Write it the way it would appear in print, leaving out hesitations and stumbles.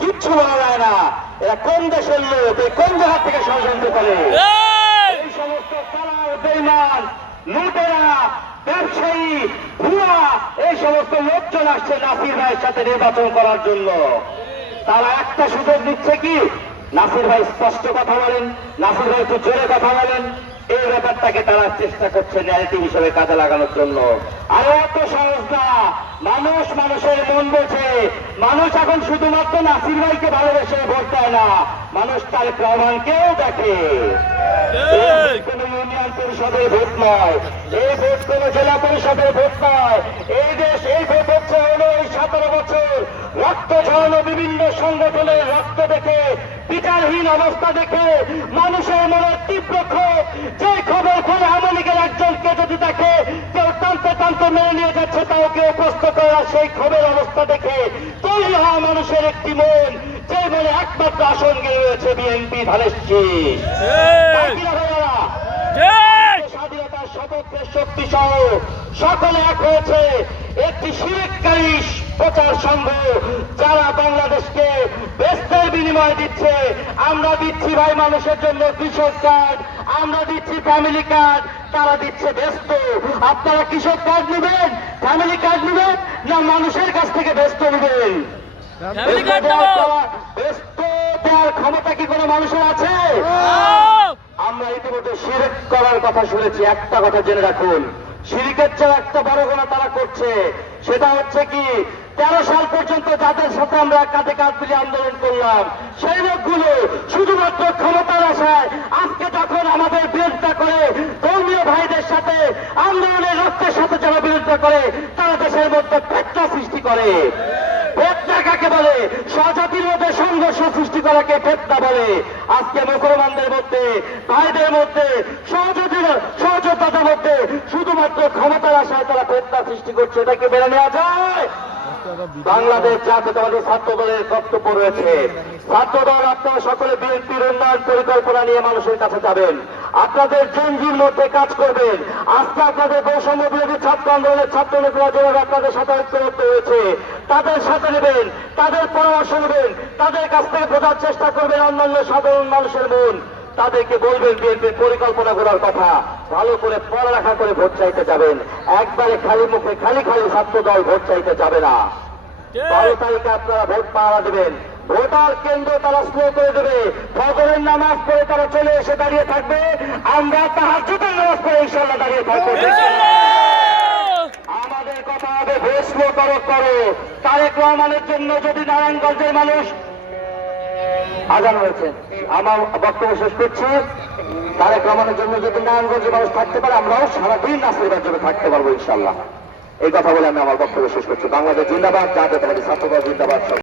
কিচ্ছু বলা যায় না। এরা কোন দেশের লোক, কোন জায়গা থেকে ষড়যন্ত্র করে। এই সমস্ত কালার, বেঈমান, লুটেরা, ব্যবসায়ী, ভুয়া, এই সমস্ত লোকজন আসছে নাসির ভাইয়ের সাথে নির্বাচন করার জন্য। তারা একটা সুযোগ দিচ্ছে কি, নাসির ভাই স্পষ্ট কথা বলেন, নাসির ভাই একটু জোরে কথা বলেন, এই ব্যাপারটাকে তারা চেষ্টা করছে ন্যারেটিভ হিসেবে কাজে লাগানোর জন্য। আর এত সহজ না, মানুষ মানুষের মন বোঝে। মানুষ এখন শুধুমাত্র নাসির ভাইকে ভালোবেসে ভোট দেয় না, মানুষ তারেক রহমানকেও দেখে। কোন ইউনিয়ন পরিষদের ভোট নয়, এই ভোট কোন জেলা পরিষদের ভোট নয়, এই দেশ, এই ভোট হচ্ছে হলো এই 17 বছর রক্ত ঝরানো বিভিন্ন সংগঠনের রক্ত দেখে, বিচারহীন অবস্থা দেখে মানুষের মনে তীব্র ক্ষোভ, যে খবর করে আওয়ামী লীগের একজনকে যদি দেখে কেউ টানতে টানতে মেনে নিয়ে যাচ্ছে, তাও কেউ প্রশ্ন করা, সেই ক্ষোভের অবস্থা দেখে তৈরি হওয়া মানুষের একটি মন, যে মনে একমাত্র আসন গিয়ে রয়েছে বিএনপি ধানের শীষ। স্বাধীনতার সপক্ষের শক্তি সহ সকলে এক হয়েছে একটি শিরককারী প্রচার সংঘ, যারা বাংলাদেশকে বেস্তের বিনিময় দিচ্ছে। আমরা দিচ্ছি ভাই মানুষের জন্য কৃষক কার্ড, আমরা দিচ্ছি ফ্যামিলি কার্ড, তারা দিচ্ছে ব্যস্ত। আপনারা কৃষক কার্ড নেবেন, ফ্যামিলি কার্ড নেবেন, না মানুষের কাছ থেকে ব্যস্ত নেবেন? ব্যস্ত দেওয়ার ক্ষমতা কি কোনো মানুষের আছে? আমরা ইতিমধ্যে শিরক করার কথা শুনেছি। একটা কথা জেনে রাখুন, শিরকের চেয়ে একটা বড় গোনা তারা করছে। সেটা হচ্ছে কি, 13 সাল পর্যন্ত যাদের সাথে আমরা কাঁধে কাঁধ মিলিয়ে আন্দোলন করলাম, সেই লোকগুলো শুধুমাত্র ক্ষমতার আশায় আজকে যখন আমাদের বিরোধিতা করে, ধর্মীয় ভাইদের সাথে আন্দোলনের রক্তের সাথে যারা বিরোধিতা করে, তারা দেশের মধ্যে ফেতনা সৃষ্টি করে। ফেতনা কাকে বলে? স্বজাতির মধ্যে সংঘর্ষ সৃষ্টি করাকে ফেতনা বলে। আজকে মুসলমানদের মধ্যে, ভাইদের মধ্যে, সহযোদ্ধাদের মধ্যে শুধুমাত্র ক্ষমতার আশায় তারা ফেতনা সৃষ্টি করছে। এটাকে মেনে নেওয়া যায়? বাংলাদেশ জাতীয়তাবাদী ছাত্র দলের বক্তব্য রয়েছে। ছাত্র দল, আপনারা সকলে বিএনপির উন্নয়ন পরিকল্পনা নিয়ে মানুষের কাছে যাবেন, আপনাদের জঞ্জির মধ্যে কাজ করবেন। আজকে আপনাদের বৈষম্য বিরোধী ছাত্র আন্দোলনের ছাত্র নেতারা যেভাবে আপনাদের সাথে ঐক্যবদ্ধ হয়েছে, তাদের সাথে নেবেন, তাদের পরামর্শ নেবেন, তাদের কাছ থেকে বোঝার চেষ্টা করবেন অন্যান্য সাধারণ মানুষের মন। তাদেরকে বলবেন বিএনপির পরিকল্পনা করার কথা, ভালো করে পড়ালেখা করে ভোট চাইতে যাবেন। একবারে খালি মুখে খালি খালি ছাত্র দল ভোট চাইতে যাবে না। 12 তারিখে আপনারা ভোট পাওয়া দেবেন। ভোটার কেন্দ্র তারা স্লো করে দেবে, ফজরের নামাজ পড়ে তারা চলে এসে দাঁড়িয়ে থাকবে, আমরা তাহাজ্জুদের নামাজ পড়ে ইনশাআল্লাহ দাঁড়িয়ে থাকবো। আমাদের কথা হবে ভোট স্লো করো করো। তারেক রহমানের জন্য যদি নারায়ণগঞ্জের মানুষ, আজান হয়েছে, আমার বক্তব্য শেষ করছি। তারেক রহমানের জন্য যদি নারায়ণগঞ্জের মানুষ থাকতে পারে, আমরাও সারাদিন নাসিরের জন্য থাকতে পারবো ইনশাআল্লাহ। এই কথা বলে আমি আমার বক্তব্য শেষ করছি। বাংলাদেশ জিন্দাবাদ, জাতীয়তাবাদী ছাত্র দল জিন্দাবাদ।